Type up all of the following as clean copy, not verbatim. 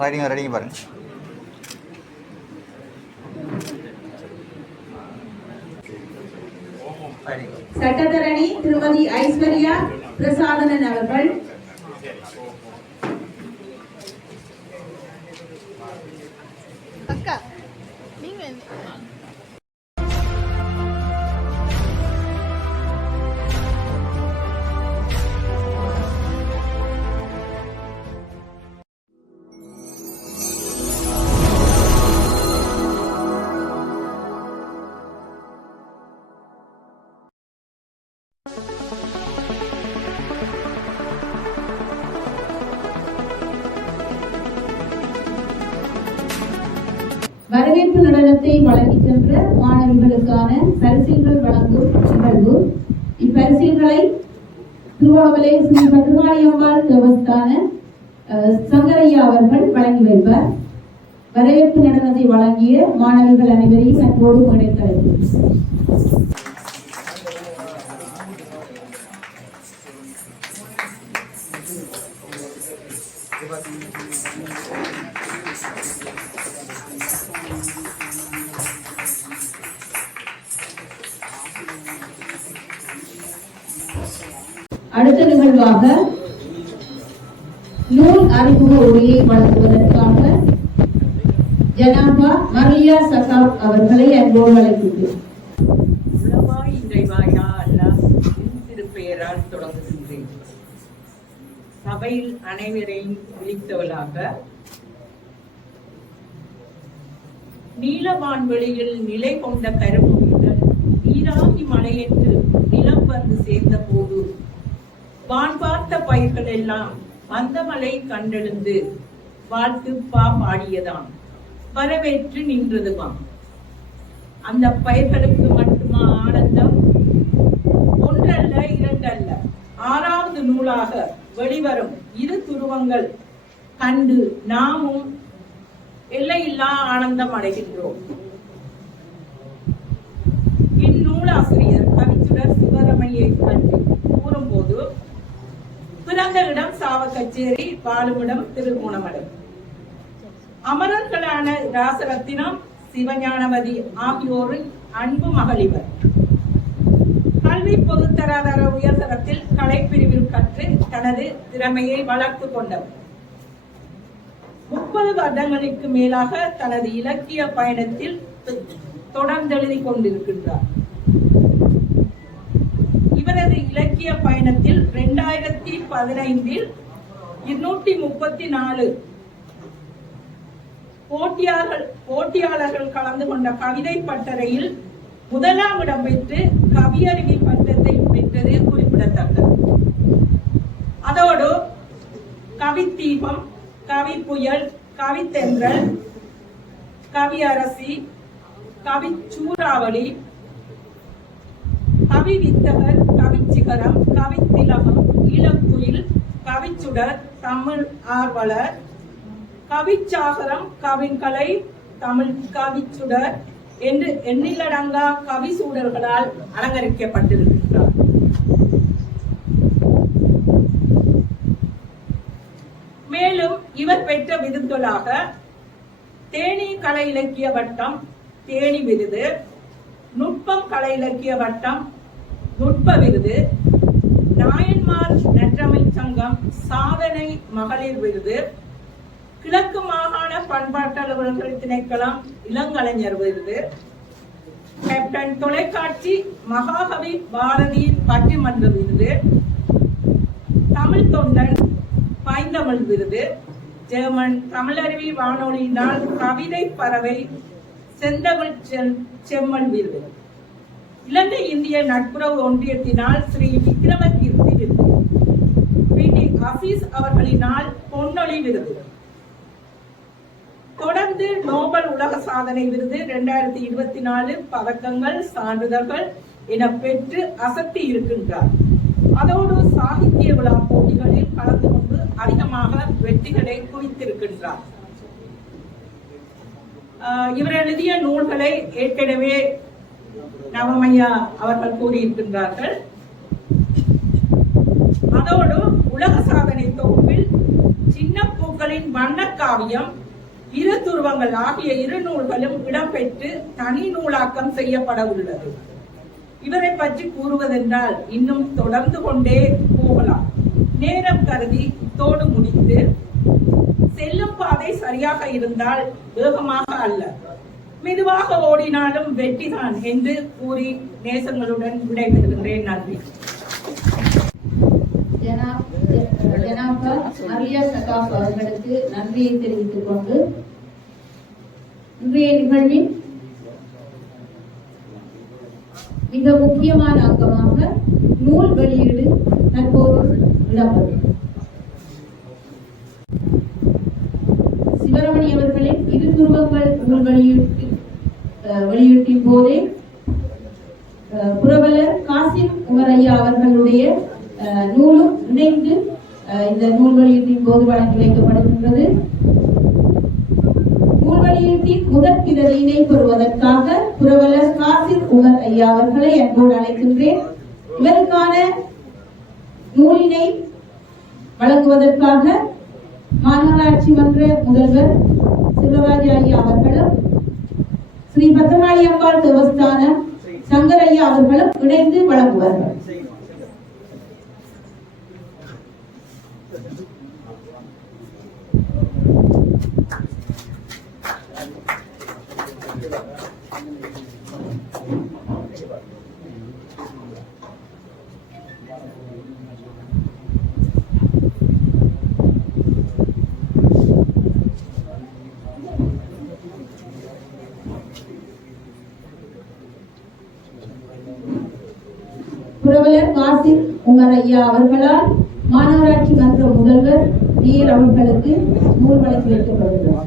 Riding பாருங்க. சட்டத்தரணி திருமதி ஐஸ்வர்யா பிரசாதனன் அவர்கள், வரவேற்பு நடனத்தை வழங்கிச் சென்ற மாணவிகளுக்கான பரிசுகள் வழங்கும் நிகழ்வு. இப்பரிசுகளை திருவோணமலை ஸ்ரீ பத்ரகாளியம்மாள் தேவஸ்தான சங்கரையா அவர்கள் வழங்கி வைப்பார். வரவேற்பு நடனத்தை வழங்கிய மாணவிகள் அனைவரையும் அன்போடு மேடைக்கு அடுத்த நிகழ்வாக நூல் அறிமுக உரையை வழங்குவதற்காக ஜனாபா மரியா சகாப் அவர்களை அன்போடு அழைக்கின்றேன். திருப்பெயரால் தொடங்குகின்றேன். சபையில் அனைவரையும் விழித்தவளாக நீலவான்வெளியில் நிலை கொண்ட கருமுகில்கள் நீராகி மலையென்று நிலம் வந்து சேர்ந்த போது வான் பார்த்த பயிர்கள் எல்லாம் அந்த மலை கண்டெழுந்து வாழ்த்து பாடியதாம், வரவேற்று நின்றதுவாம். அந்த பயிர்களுக்கு மட்டுமா ஆனந்தம்? ஒன்றல்ல இரண்டல்ல, 6வது நூலாக வெளிவரும் இரு துருவங்கள் கண்டு நாமும் எல்லையில்லா ஆனந்தம் அடைகின்றோம். இந்நூலாசிரியர் கவிச்சுடர் சிவரமையை பற்றி கூறும்போது, பிறந்த இடம் சாவகச்சேரி, வாழுமிடம் திருகோணமலை. அமரர்களான ராசரத்தினம், சிவஞானவதி ஆகியோரின் அன்பு மகளிவர். கல்வி பொதுத்தராதர உயர்தரத்தில் கலைப்பிரிவில் கற்று தனது திறமையை வளர்த்து கொண்டவர். 30 வருடங்களுக்கு மேலாக தனது இலக்கிய பயணத்தில் தொடர்ந்து எழுதி கொண்டிருக்கின்றார். இவரது இலக்கிய பயணத்தில் 2015 234 போட்டியாளர்கள் கலந்து கொண்ட கவிதை பட்டறையில் 1ஆம் இடம் பெற்று கவியறிவி பட்டத்தை பெற்றது குறிப்பிடத்தக்கது. அதோடு கவித்தீபம், கவிப்புயல், கவித்தென்றல், கவியரசி, கவிச்சூறாவளி, கவி வித்தகர், கவிச்சிகரம், கவித்திலகம், ஈழக்குயில், கவிச்சுடர், தமிழ் ஆர்வலர், கவிச்சாகரம், கவின்கலை, தமிழ் கவிச்சுடர் என்று எண்ணிலடங்கா கவி சூடர்களால் அலங்கரிக்கப்பட்டிருக்கிறார். மேலும் இவர் பெற்ற விருதுகளாக தேனி கலை இலக்கிய வட்டம் தேனி விருது, நுட்பம் கலை இலக்கிய வட்டம் நுட்ப விருது, நாயன்மார் நற்றமிழ் சங்கம் சாதனை மகளிர் விருது, கிழக்கு மாகாண பண்பாட்டாளர்கள் திணைக்களம் இளங்கலைஞர் விருது, கேப்டன் தொலைக்காட்சி மகாகவி பாரதி பட்டிமன்ற விருது, தமிழ் தொண்டன் பைந்தமிழ் விருது, ஜெர்மன் தமிழருவி வானொலியினால் கவிதை பறவை செந்தமிழ் செம்மல் விருது, இலங்கை இந்திய நட்புறவு ஒன்றியத்தினால் ஸ்ரீ விக்ரமகீர்த்தி விருது, பி.டி. அசீஸ் அவர்களினால் பொன்னொழி விருது, தொடர்ந்து நோபல் உலக சாதனை விருது 2024 பதக்கங்கள், சான்றிதழ்கள் என பெற்று அசத்தி இருக்கின்றார். அதோடு சாகித்ய விழா போட்டிகளில் கலந்து கொண்டு அதிகமாக வெற்றிகளை குவித்திருக்கின்றார். இவர் எழுதிய நூல்களை ஏற்கனவே நவமையா அவர்கள் கூறியிருக்கின்றார்கள். அதோடு உலக சாதனை தொகுப்பில் அம்மாளின் வண்ணக்காவியம், இரு துருவங்கள் ஆகிய இரு நூல்களும் இடம்பெற்று தனி நூலாக்கம் செய்யப்பட உள்ளது. இவரை பற்றி கூறுவதென்றால் இன்னும் தொடர்ந்து கொண்டே போகலாம். நேரம் கருதி தோடு முடித்து, செல்லும் பாதை சரியாக இருந்தால் வேகமாக அல்ல, மெதுவாக ஓடினாலும் வெற்றிதான் என்று கூறி நேசங்களுடன் விடைபெறுகின்றேன். நன்றி. மரியா சகாப் அவர்களுக்கு நன்றியை தெரிவித்துக் கொண்டு இன்றைய நிகழ்வின் மிக முக்கியமான அங்கமாக நூல் வெளியீடு தற்போது இடம்பெறும். சிவரமணி அவர்களின் இரு துருவங்கள் நூல் வெளியீட்டின் போதே புரவலர் காசிம் உமர் ஐயா அவர்களுடைய நூலும் இணைந்து இந்த நூல் வெளியீட்டின் போது வழங்கி வைக்கப்படுகின்றது. நூல் வெளியீட்டின் முதற் பிரதியினை பெறுவதற்காக புரவலர் காசிம் உமர் ஐயா அவர்களை அன்போடு அழைக்கின்றேன். இவருக்கான நூலினை வழங்குவதற்காக மாநகராட்சி மன்ற முதல்வர் சிவராஜ் ஐயா அவர்களும் ஸ்ரீ பத்திரகாளி அம்பாள் தேவஸ்தானம் சங்கர் ஐயா அவர்களும் இணைந்து வழங்குவார்கள். புரவலர் காசிம் உமர் ஐயா அவர்களால் மாநகராட்சி மன்ற முதல்வர் மேயர் அவர்களுக்கு நூல் வழங்கி வைக்கப்படுகிறது.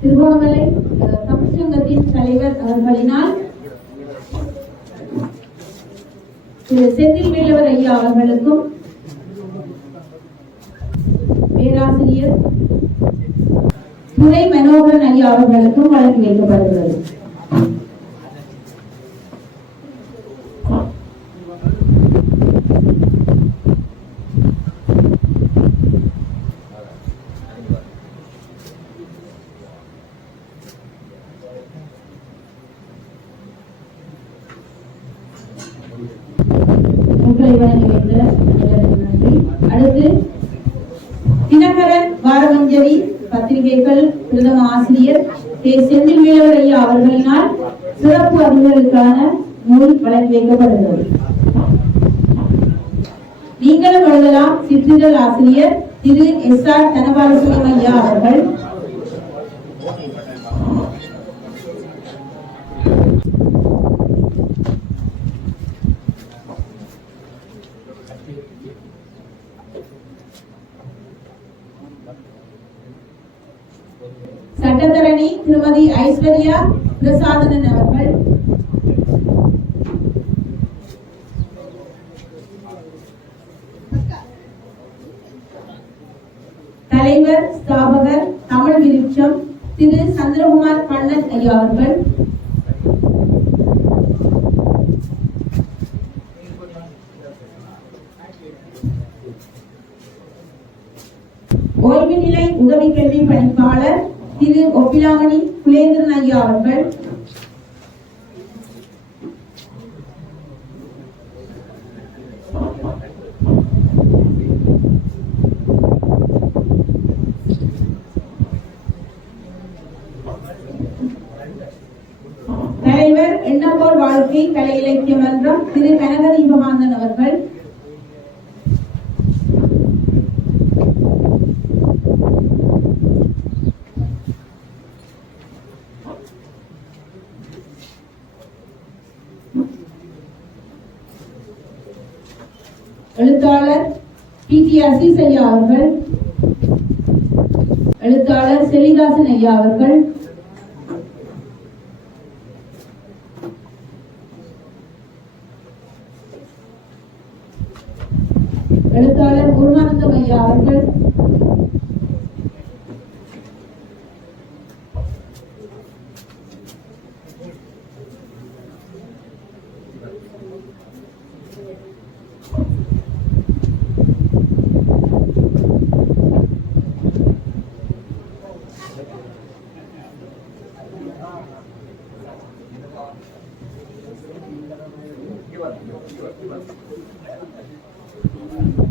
திருகோணமலை தமிழ்ச்சங்கத்தின் தலைவர் அவர்களினால் திரு செந்தில் வேலவர் ஐயா அவர்களுக்கும் பேராசிரியர் துரை மனோகரன் ஐயா அவர்களுக்கும் வழங்கி வைக்கப்படுகிறது. அடுத்து தினகரன் வாரமஞ்சரி பத்திரிகைகள் பிரதம ஆசிரியர் கே செந்தில் வேலவர் ஐயா அவர்களினால் சிறப்பு அறிஞர்களுக்கான நூல் வழங்கி வைக்கப்படுகிறது. நீங்களும் எழுதலாம் சிற்றிதழ் ஆசிரியர் திரு SR தனபாலசுரம் ஐயா அவர்கள். சட்டத்தரணி திருமதி ஐஸ்வர்யா பிரசாதனன் அவர்கள். தலைவர் ஸ்தாபகர் தமிழ் விருட்சம் திரு சந்திரகுமார் கண்ணன் ஐயா அவர்கள். ஓய்வு நிலை உதவி கல்வி பணிப்பாளர் திரு ஒப்பிலாமணி குலேந்திரன் ஐயா அவர்கள். தலைவர் எண்ணப்போர் வாழ்க்கை கலை இலக்கிய மன்றம் திரு கனகதீபகாந்தன் அவர்கள். எழுத்தாளர் P.T. அசீஸ் ஐயா அவர்கள், எழுத்தாளர் செலிதாசன் ஐயா அவர்கள், எழுத்தாளர் முருகானந்தம் ஐயா அவர்கள்,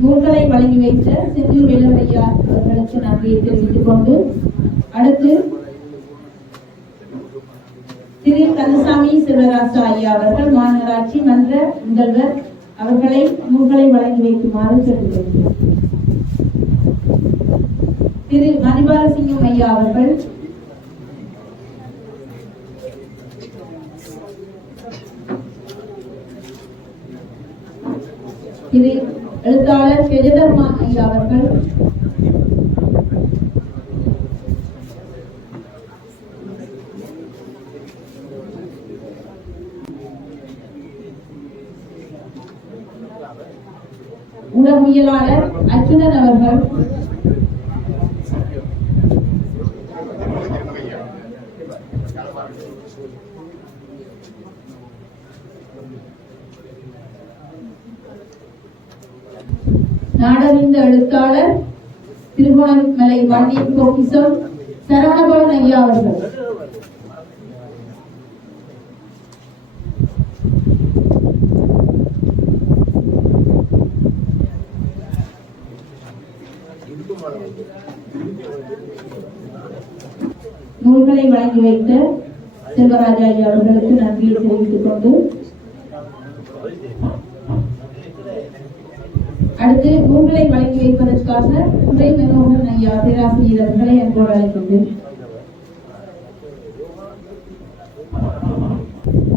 நூல்களை வழங்கி வைத்த செந்தில் வேலவையா அவர்களுக்கு நன்றியை தெரிவித்துக் கொண்டு, அடுத்து திரு கந்தசாமி சிவராசா ஐயா அவர்கள் மாநகராட்சி மன்ற முதல்வர் அவர்களை நூல்களை வழங்கி வைக்குமாறு கேட்டுக்கொள்கிறேன். திரு மணிபாலசிங்கம் ஐயா அவர்கள், திரு எழுத்தாளர் கெஜதர்மா ஐயா அவர்கள், உளவியலாளர் அச்சுதன் அவர்கள், நாடறிந்த எழுத்தாளர் திருகோணமலை வன்னியர் பொக்கிஷம் சரவணபவன் ஐயா அவர்கள், நூல்களை வழங்கி வைத்த செல்வராஜா ஐயா அவர்களுக்கு நன்றியை தெரிவித்துக் கொண்டு, அடுத்து நூல்களை வழங்கி வைப்பதற்காக துரை மனோகரன் ஐயா பேராசிரியர் அவர்களை அன்போடு அழைக்கின்றேன்.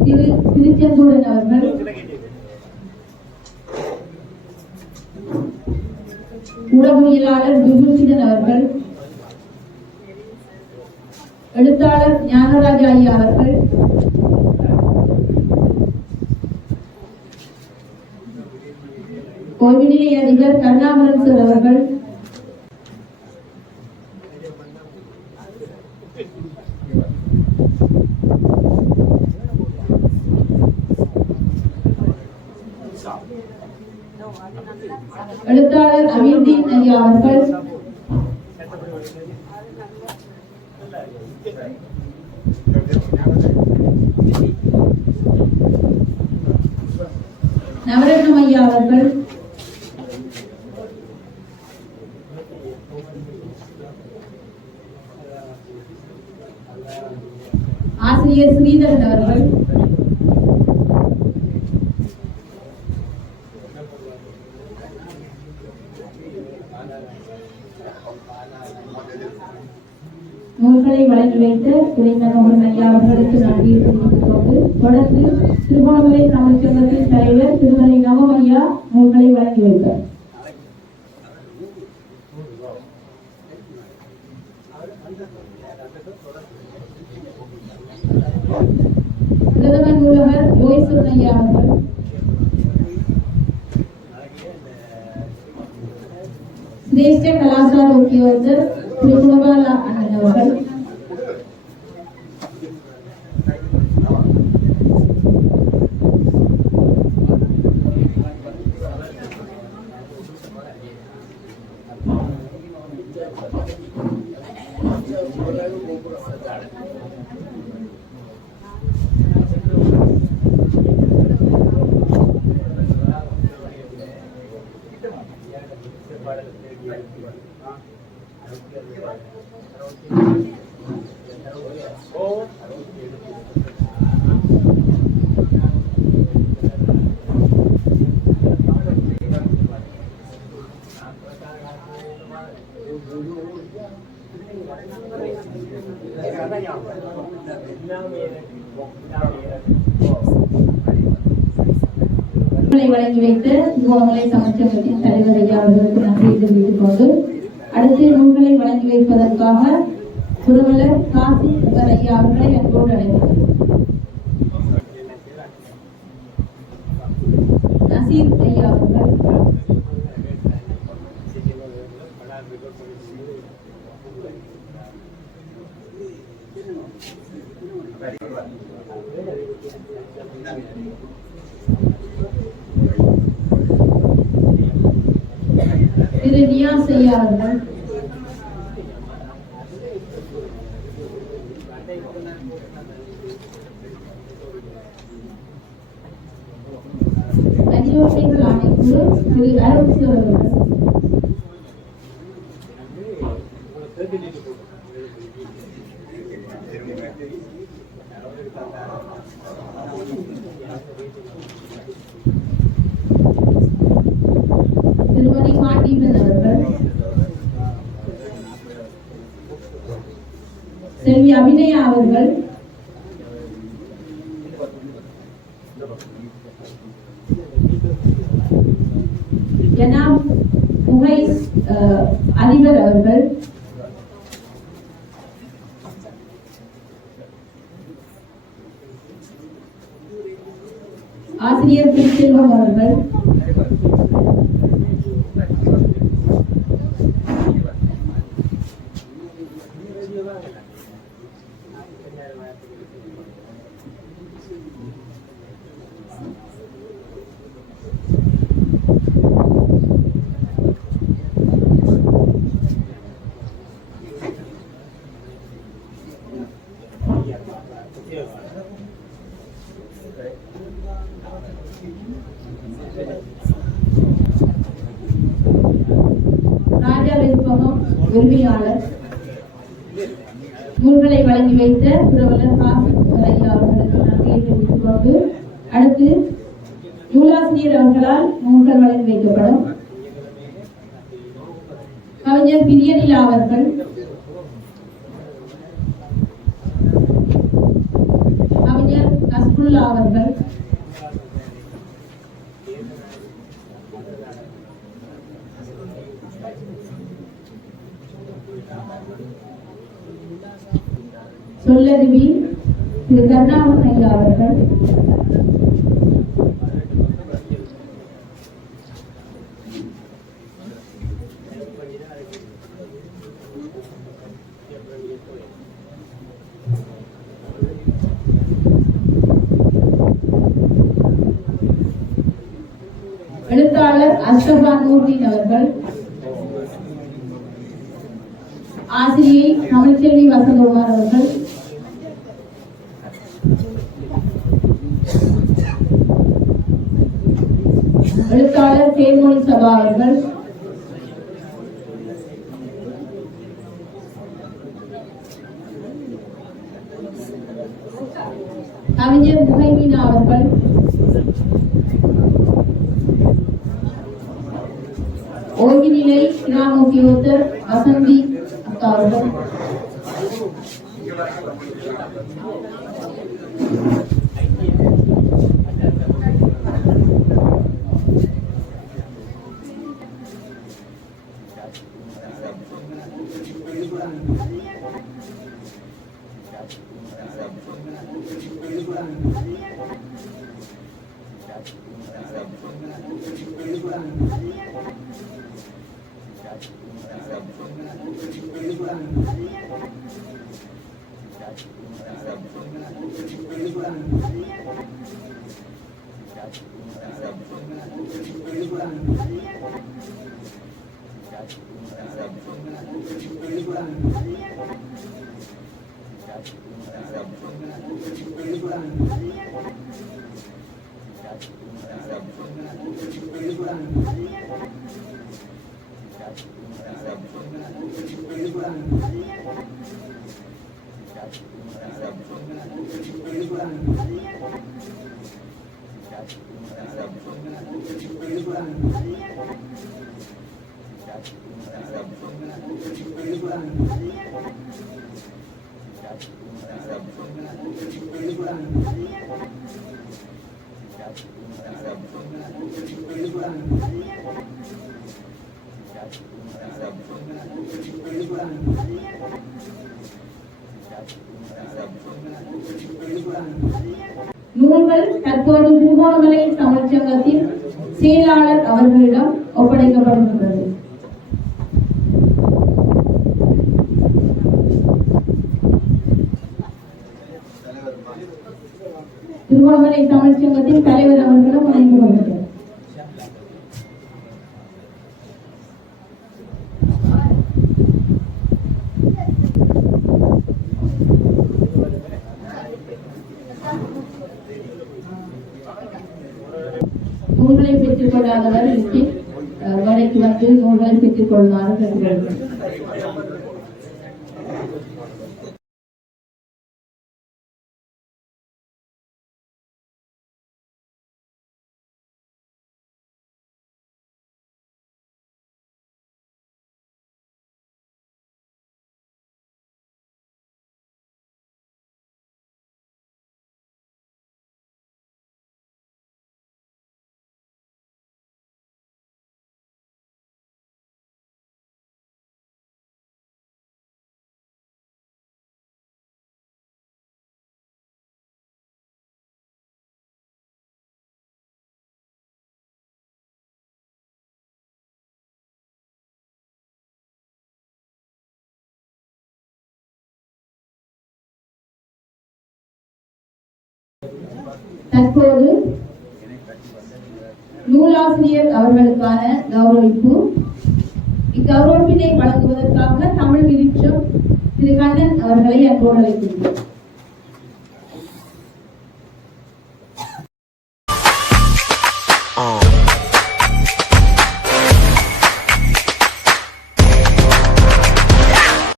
திரு திருச்செந்தூரன் அவர்கள், உளவியலாளர் விபூஷிதன் அவர்கள், எழுத்தாளர் ஞானராஜா ஐயா அவர்கள், ஓய்வு நிலை அதிபர் கருணாகரன் சார் அவர்கள், எழுத்தாளர் அமீர்தீன் ஐயா அவர்கள், நவரத்னம் ஐயா அவர்கள், ஆசிரியர் ஸ்ரீதரன் அவர்கள், நூல்களை வழங்கி வைத்த துரை மனோகரன் ஐயா அவர்களுக்கு நன்றியை தெரிவித்துக் கொண்டு, தொடர்ந்து திருகோணமலை தமிழ் சங்கத்தின் தலைவர் திருமலை நவம் ஐயா நூல்களை வழங்கி வைத்தார். பிரதமர் நூலகர் யோகேஸ்வரன் ஐயா அவர்கள், சிரேஷ்ட கலாசார உத்தியோகத்தர் திரு குணபாலா அண்ணன் அவர்கள், வழங்கி வைத்த நூல்களை சமச்சங்கத்தின் தலைவர் ஐயா அவர்களுக்கு நன்றியை தெரிவித்துக் கொண்டு அடுத்து நூல்களை வழங்கி வைப்பதற்காக குருவலர் காசி ஐயா அவர்களை அன்போடு அழைக்கிறேன். நசீர் ஐயா அவர்கள், திரு நியாஸ் ஐயா அவர்கள், அநியோசைகள் ஆணைக்குழு திரு அருள்சி அவர்கள், திருமதி மாட்டீபன் அவர்கள், செல்வி அபிநயா அவர்கள், ஜனாப் முஹைஸ் அதிபர் அவர்கள், ஆசிரியர் திருச்செல்வம் அவர்கள், ராஜா விருப்பகம் உரிமையாளர், நூல்களை வழங்கி வைத்த புரவலர் காசி ஐயா அவர்களுக்கு நன்றியை தெரிவித்துக் கொண்டு அடுத்து நூலாசிரியர் அவர்களால் நூல்கள் வழங்கி வைக்கப்படும். கவிஞர் பிரியனிலா அவர்கள், கவிஞர் நஸ்ருல்லா அவர்கள், சொல்லருவி திரு கருணாகரன் ஐயா அவர்கள், எழுத்தாளர் அஷ்ரபான் நூர்தீன் அவர்கள், ஆசிரியை தமிழ்ச்செல்வி வசந்தகுமார் அவர்கள், எழுத்தாளர் தேன்மொழி சபா அவர்கள், கவிஞர் முஹைமீனா அவர்கள், ஓய்வு நிலை கிராம உத்தியோகத்தர் வசந்தி அக்கா அவர்கள், நூல்கள் தற்போது திருகோணமலை தமிழ்ச்சங்கத்தின் செயலாளர் அவர்களிடம் ஒப்படைக்கப்படுகின்றது. திருகோணமலை தமிழ்ச்சங்கத்தின் தலைவர் அவர்களிடம் வழங்கப்படுகிறது. நூல்களை பெற்றுக் கொள்ளாதவர் வரைக்கு வந்து நூல்களை பெற்றுக் கொள்ளுமாறு கேட்டுக்கொள்கிறேன். தற்போது நூலாசிரியர் அவர்களுக்கான கௌரவிப்பு. இக்கௌரவிப்பினை வழங்குவதற்காக தமிழ் விருட்சம் திரு கண்ணன் அவர்களை அன்போடு அழைக்கின்றோம்.